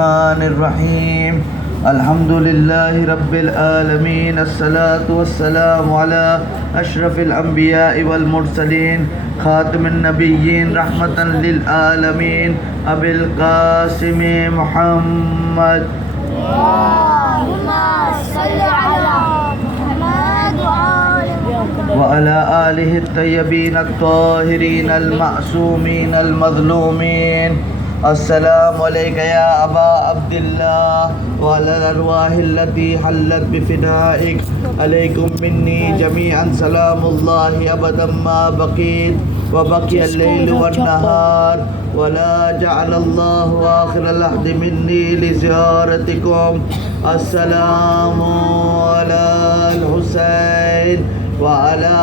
الرحمن الرحيم الحمد لله رب العالمين الصلاة والسلام على أشرف الأنبياء والمرسلين خاتم النبيين رحمة للعالمين أبي القاسم محمد اللهم صل على محمد وعلى آله الطيبين الطاهرين المعصومين المظلومين السلام عليك يا أبا عبد الله وعلى الأرواح التي حلت بفنائك عليكم مني جميعا سلام الله أبدا ما بقيت وبقي الليل والنهار ولا جعل الله آخر العهد مني لزيارتكم السلام على الحسين وعلى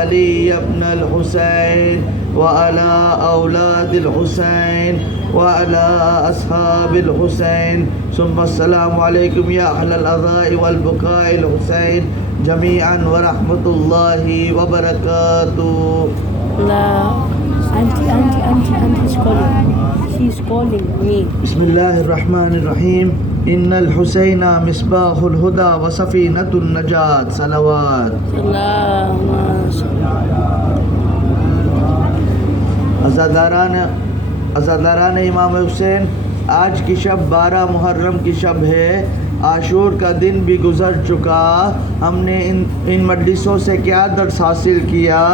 علي بن الحسين وعلى أولاد الحسين وعلى أصحاب الحسين ثم السلام عليكم يا أهل الأضاء والبكاء الحسين جميعا ورحمة الله وبركاته. La auntie is calling. She's calling me. بسم الله الرحمن الرحيم إن الحسين مصباح الهدى وسفينة النجاة صلوات. Allahumma عزاداران امام حسین، آج کی شب 12 محرم کی شب ہے. عاشور کا دن بھی گزر چکا. ہم نے ان مجلسوں سے کیا درس حاصل کیا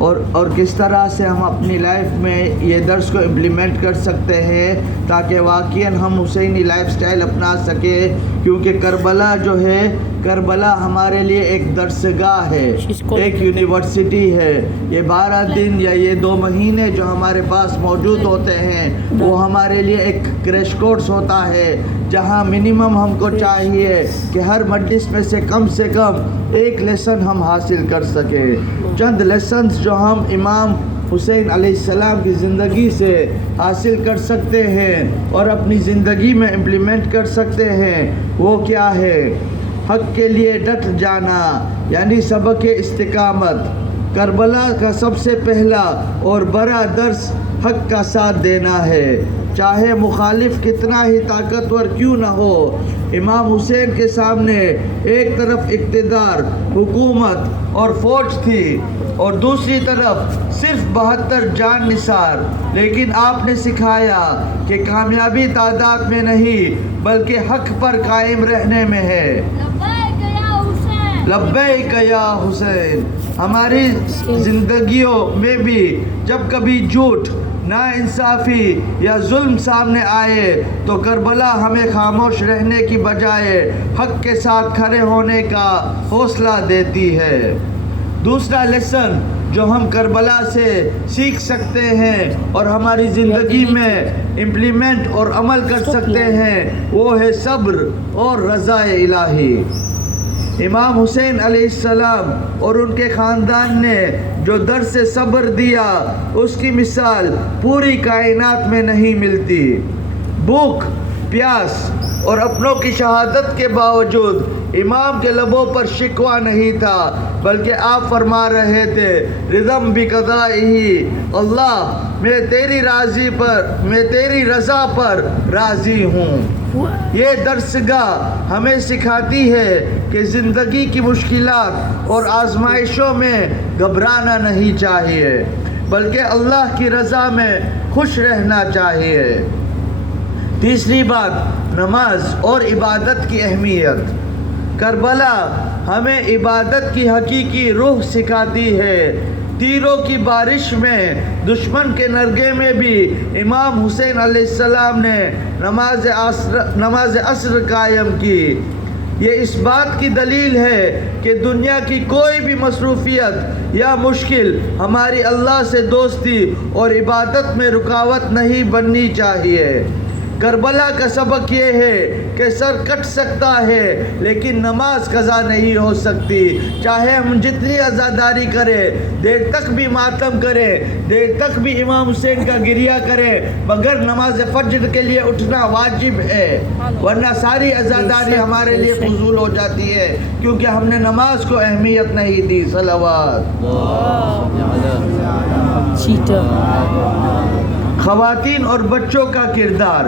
اور کس طرح سے ہم اپنی لائف میں یہ درس کو امپلیمنٹ کر سکتے ہیں تاکہ واقعاً ہم حسینی لائف سٹائل اپنا سکیں. کیونکہ کربلا جو ہے، کربلا ہمارے لیے ایک درسگاہ ہے، ایک یونیورسٹی ہے. یہ 12 دن یا یہ 2 مہینے جو ہمارے پاس موجود ہوتے ہیں وہ ہمارے لیے ایک کریش کورس ہوتا ہے، جہاں منیمم ہم کو چاہیے کہ ہر مجلس میں سے کم ایک لیسن ہم حاصل کر سکیں. چند لیسنز جو ہم امام حسین علیہ السلام کی زندگی سے حاصل کر سکتے ہیں اور اپنی زندگی میں امپلیمنٹ کر سکتے ہیں وہ کیا ہے؟ حق کے لیے ڈٹ جانا یعنی سبق استقامت. کربلا کا سب سے پہلا اور بڑا درس حق کا ساتھ دینا ہے، چاہے مخالف کتنا ہی طاقتور کیوں نہ ہو. امام حسین کے سامنے ایک طرف اقتدار، حکومت اور فوج تھی اور دوسری طرف صرف 72 جان نثار، لیکن آپ نے سکھایا کہ کامیابی تعداد میں نہیں بلکہ حق پر قائم رہنے میں ہے. لبیک یا حسین. ہماری زندگیوں میں بھی جب کبھی جھوٹ، ناانصافی یا ظلم سامنے آئے تو کربلا ہمیں خاموش رہنے کی بجائے حق کے ساتھ کھڑے ہونے کا حوصلہ دیتی ہے. دوسرا لیسن جو ہم کربلا سے سیکھ سکتے ہیں اور ہماری زندگی میں امپلیمنٹ اور عمل کر سکتے ہیں وہ ہے صبر اور رضا الہی. امام حسین علیہ السلام اور ان کے خاندان نے جو درس صبر دیا اس کی مثال پوری کائنات میں نہیں ملتی. بھوک، پیاس اور اپنوں کی شہادت کے باوجود امام کے لبوں پر شکوہ نہیں تھا بلکہ آپ فرما رہے تھے رضم بقضائہ، اللہ میں تیری رضا پر راضی ہوں. یہ درسگاہ ہمیں سکھاتی ہے کہ زندگی کی مشکلات اور آزمائشوں میں گھبرانا نہیں چاہیے بلکہ اللہ کی رضا میں خوش رہنا چاہیے. تیسری بات، نماز اور عبادت کی اہمیت. کربلا ہمیں عبادت کی حقیقی روح سکھاتی ہے. تیروں کی بارش میں، دشمن کے نرگے میں بھی امام حسین علیہ السلام نے نماز عصر قائم کی. یہ اس بات کی دلیل ہے کہ دنیا کی کوئی بھی مصروفیت یا مشکل ہماری اللہ سے دوستی اور عبادت میں رکاوٹ نہیں بننی چاہیے. کربلا کا سبق یہ ہے کہ سر کٹ سکتا ہے لیکن نماز قضا نہیں ہو سکتی. چاہے ہم جتنی عزاداری کریں، دیر تک بھی ماتم کریں، دیر تک بھی امام حسین کا گریہ کریں، مگر نماز فجر کے لیے اٹھنا واجب ہے، ورنہ ساری عزاداری ہمارے لیے فضول ہو جاتی ہے کیونکہ ہم نے نماز کو اہمیت نہیں دی. صلوات. خواتین اور بچوں کا کردار.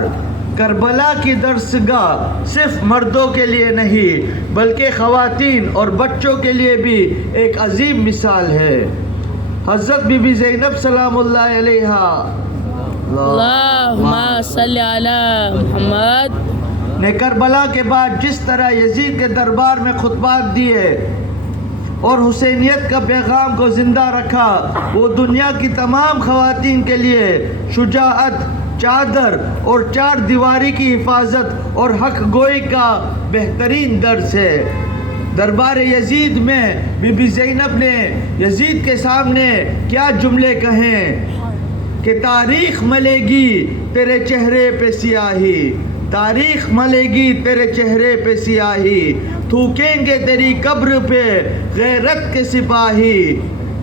کربلا کی درسگاہ صرف مردوں کے لیے نہیں بلکہ خواتین اور بچوں کے لیے بھی ایک عظیم مثال ہے۔ حضرت بی بی زینب سلام اللہ علیہا اللہم صلی علی محمد نے کربلا کے بعد جس طرح یزید کے دربار میں خطبات دیے اور حسینیت کا پیغام کو زندہ رکھا، وہ دنیا کی تمام خواتین کے لیے شجاعت، چادر اور چار دیواری کی حفاظت اور حق گوئی کا بہترین درس ہے۔ دربار یزید میں بی بی زینب نے یزید کے سامنے کیا جملے کہیں کہ تاریخ ملے گی تیرے چہرے پہ سیاہی، تاریخ ملے گی تیرے چہرے پہ سیاہی، تھوکیں گے تیری قبر پہ غیرت کے سپاہی،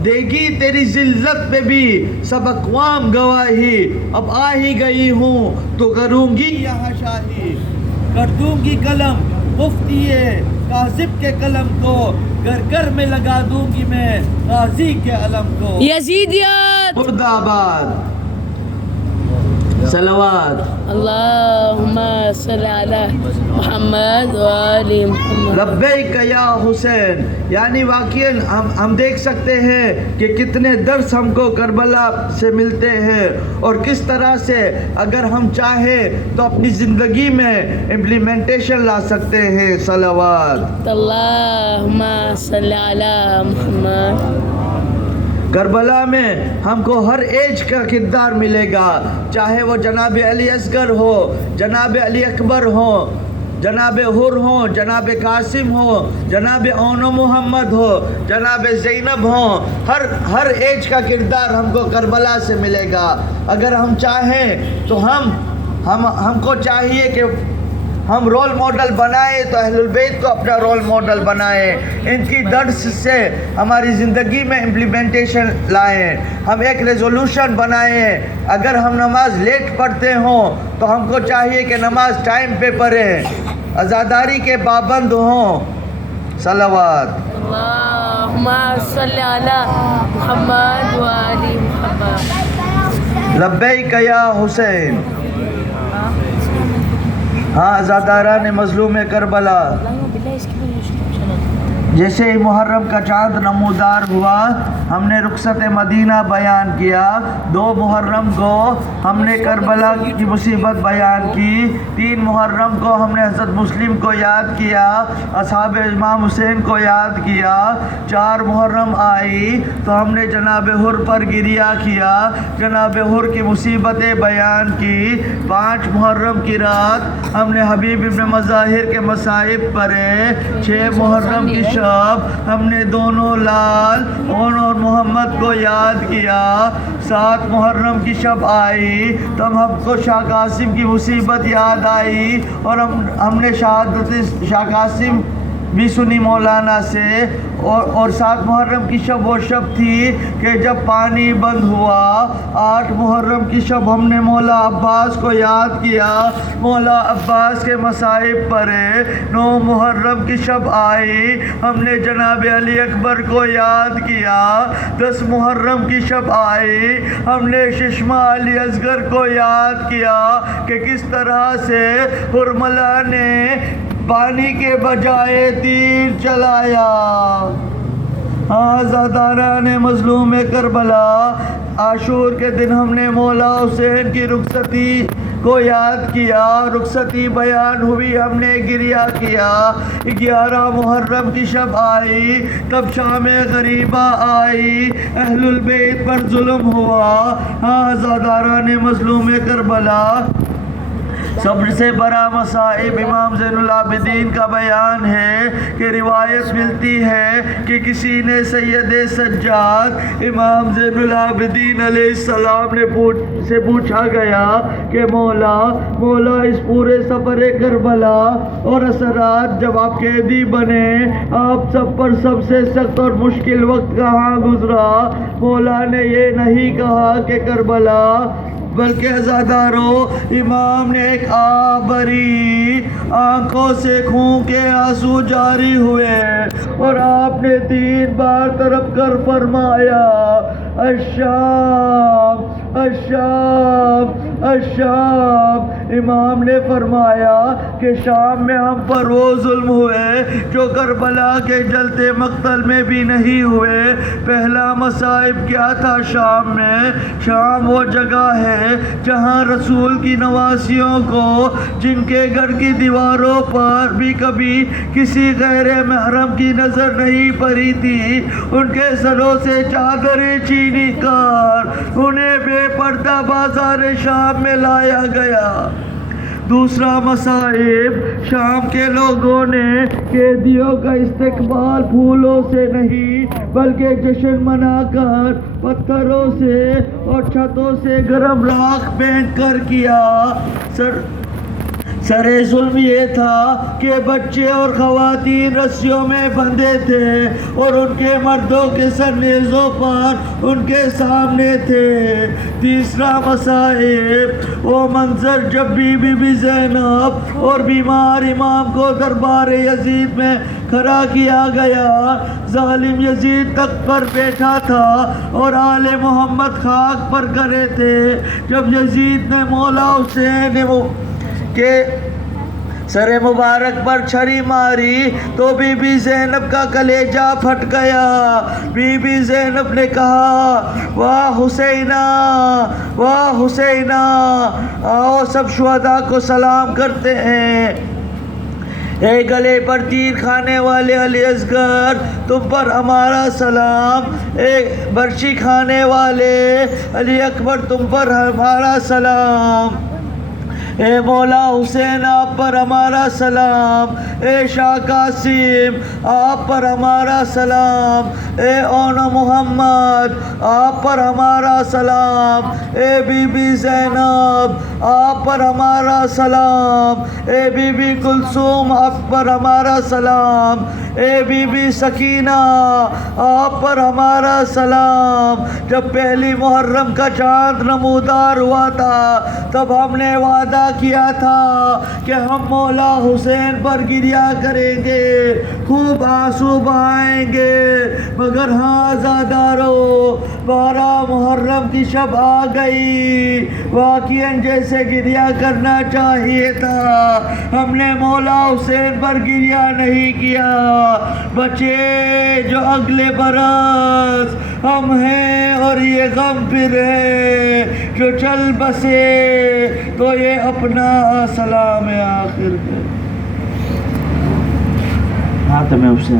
دے گی تیری ذلت پہ بھی سب اقوام گواہی، اب آ ہی گئی ہوں تو کروں گی یہاں شاہی، کر دوں گی قلم مفتی کاذب کے قلم کو، گھر گھر میں لگا دوں گی میں غازی کے علم کو۔ یزیدیت مرد آباد، صلوات۔ اللہم صلی علی محمد و آل محمد۔ لبیک یا حسین، یعنی واقعاً ہم دیکھ سکتے ہیں کہ کتنے درس ہم کو کربلا سے ملتے ہیں اور کس طرح سے اگر ہم چاہیں تو اپنی زندگی میں امپلیمنٹیشن لا سکتے ہیں۔ صلوات۔ اللہم صلی علی محمد۔ کربلا میں ہم کو ہر ایج کا کردار ملے گا، چاہے وہ جناب علی اصغر ہو، جناب علی اکبر ہو، جناب حر ہو، جناب قاسم ہو، جناب اون محمد ہو، جناب زینب ہو، ہر ایج کا کردار ہم کو کربلا سے ملے گا۔ اگر ہم چاہیں تو ہم کو چاہیے کہ ہم رول ماڈل بنائیں تو اہل البیت کو اپنا رول ماڈل بنائیں، ان کی درس سے ہماری زندگی میں امپلیمنٹیشن لائیں۔ ہم ایک ریزولوشن بنائیں، اگر ہم نماز لیٹ پڑھتے ہوں تو ہم کو چاہیے کہ نماز ٹائم پہ پڑھیں، عزاداری کے پابند ہوں۔ صلوات۔ اللہم صلی علی محمد و آل محمد۔ لبیک یا حسین۔ ہاں عزاداران مظلوم کربلا، جیسے ہی محرم کا چاند نمودار ہوا ہم نے رخصت مدینہ بیان کیا، 2 محرم کو ہم نے کربلا کی مصیبت بیان کی، 3 محرم کو ہم نے حضرت مسلم کو یاد کیا، اصحاب امام حسین کو یاد کیا، 4 محرم آئی تو ہم نے جناب حر پر گریہ کیا، جناب حر کی مصیبتیں بیان کی، 5 محرم کی رات ہم نے حبیب ابن مظاہر کے مصائب پڑھے، 6 محرم کی شب ہم نے دونوں لال اون اور محمد کو یاد کیا، 7 محرم کی شب آئی تو ہم کو شاہ قاسم کی مصیبت یاد آئی اور ہم نے شہادت شاہ قاسم بھی سنی مولانا سے، اور 7 محرم کی شب وہ شب تھی کہ جب پانی بند ہوا، 8 محرم کی شب ہم نے مولا عباس کو یاد کیا، مولا عباس کے مصائب پڑھے، 9 محرم کی شب آئی ہم نے جناب علی اکبر کو یاد کیا، 10 محرم کی شب آئی ہم نے ششمہ علی اصغر کو یاد کیا کہ کس طرح سے حرملہ نے پانی کے بجائے تیر چلایا۔ عزاداران مظلوم کربلا، عاشور کے دن ہم نے مولا حسین کی رخصتی کو یاد کیا، رخصتی بیان ہوئی ہم نے گریہ کیا، 11 محرم کی شب آئی تب شام غریبہ آئی، اہل البیت پر ظلم ہوا۔ عزاداران مظلوم کربلا، صبر سے بڑا مصائب امام زین العابدین کا بیان ہے کہ روایت ملتی ہے کہ کسی نے سید سجاد امام زین العابدین علیہ السلام سے پوچھا گیا کہ مولا اس پورے سفر کربلا اور اثرات جب آپ قیدی بنے آپ سب پر سب سے سخت اور مشکل وقت کہاں گزرا؟ مولا نے یہ نہیں کہا کہ کربلا، بلکہ عزادارو امام نے ایک آبری آنکھوں سے خون کے آنسو جاری ہوئے اور آپ نے 3 بار طرف کر فرمایا الشام الشام الشام۔ امام نے فرمایا کہ شام میں ہم پر وہ ظلم ہوئے جو کربلا کے جلتے مقتل میں بھی نہیں ہوئے۔ پہلا مصائب کیا تھا شام میں؟ شام وہ جگہ ہے جہاں رسول کی نواسیوں کو، جن کے گھر کی دیواروں پر بھی کبھی کسی غیر محرم کی نظر نہیں پڑی تھی، ان کے سروں سے چادریں چینی کر انہیں بے پردہ بازار شام میں لایا گیا۔ دوسرا مصائب، شام کے لوگوں نے قیدیوں کا استقبال پھولوں سے نہیں بلکہ جشن منا کر پتھروں سے اور چھتوں سے گرم راکھ پھینک کر کیا۔ سر ظلم یہ تھا کہ بچے اور خواتین رسیوں میں بندھے تھے اور ان کے مردوں کے سر نیزوں پر ان کے سامنے تھے۔ تیسرا مصائب، وہ منظر جب بی بی زینب اور بیمار امام کو دربار یزید میں کھڑا کیا گیا۔ ظالم یزید تخت پر بیٹھا تھا اور آل محمد خاک پر گرے تھے۔ جب یزید نے مولا حسین کے سر مبارک پر چھری ماری تو بی بی زینب کا کلیجہ پھٹ گیا۔ بی بی زینب نے کہا، واہ حسینہ واہ حسینہ، آؤ سب شہداء کو سلام کرتے ہیں۔ اے گلے پر تیر کھانے والے علی اصغر، تم پر ہمارا سلام۔ اے برچی کھانے والے علی اکبر، تم پر ہمارا سلام۔ اے مولا حسین، آپ پر ہمارا سلام۔ اے شاہ قاسم، آپ پر ہمارا سلام۔ اے اون محمد، آپ پر ہمارا سلام۔ اے بی بی زینب، آپ پر ہمارا سلام۔ اے بی بی کلثوم، آپ پر ہمارا سلام۔ اے بی بی سکینہ، آپ پر ہمارا سلام۔ جب پہلی محرم کا چاند نمودار ہوا تھا تب ہم نے وعدہ کیا تھا کہ ہم مولا حسین پر گریہ کریں گے، خوب آنسو بہائیں گے، مگر ہاں عزادارو، 12 محرم کی شب آ گئی۔ واقعاً جیسے گریہ کرنا چاہیے تھا ہم نے مولا حسین پر گریہ نہیں کیا۔ بچے جو اگلے برس ہم ہیں اور یہ غم پھر ہے جو چل بسے تو یہ اپنا سلام آخر ہے۔ ہاں تمہیں حسین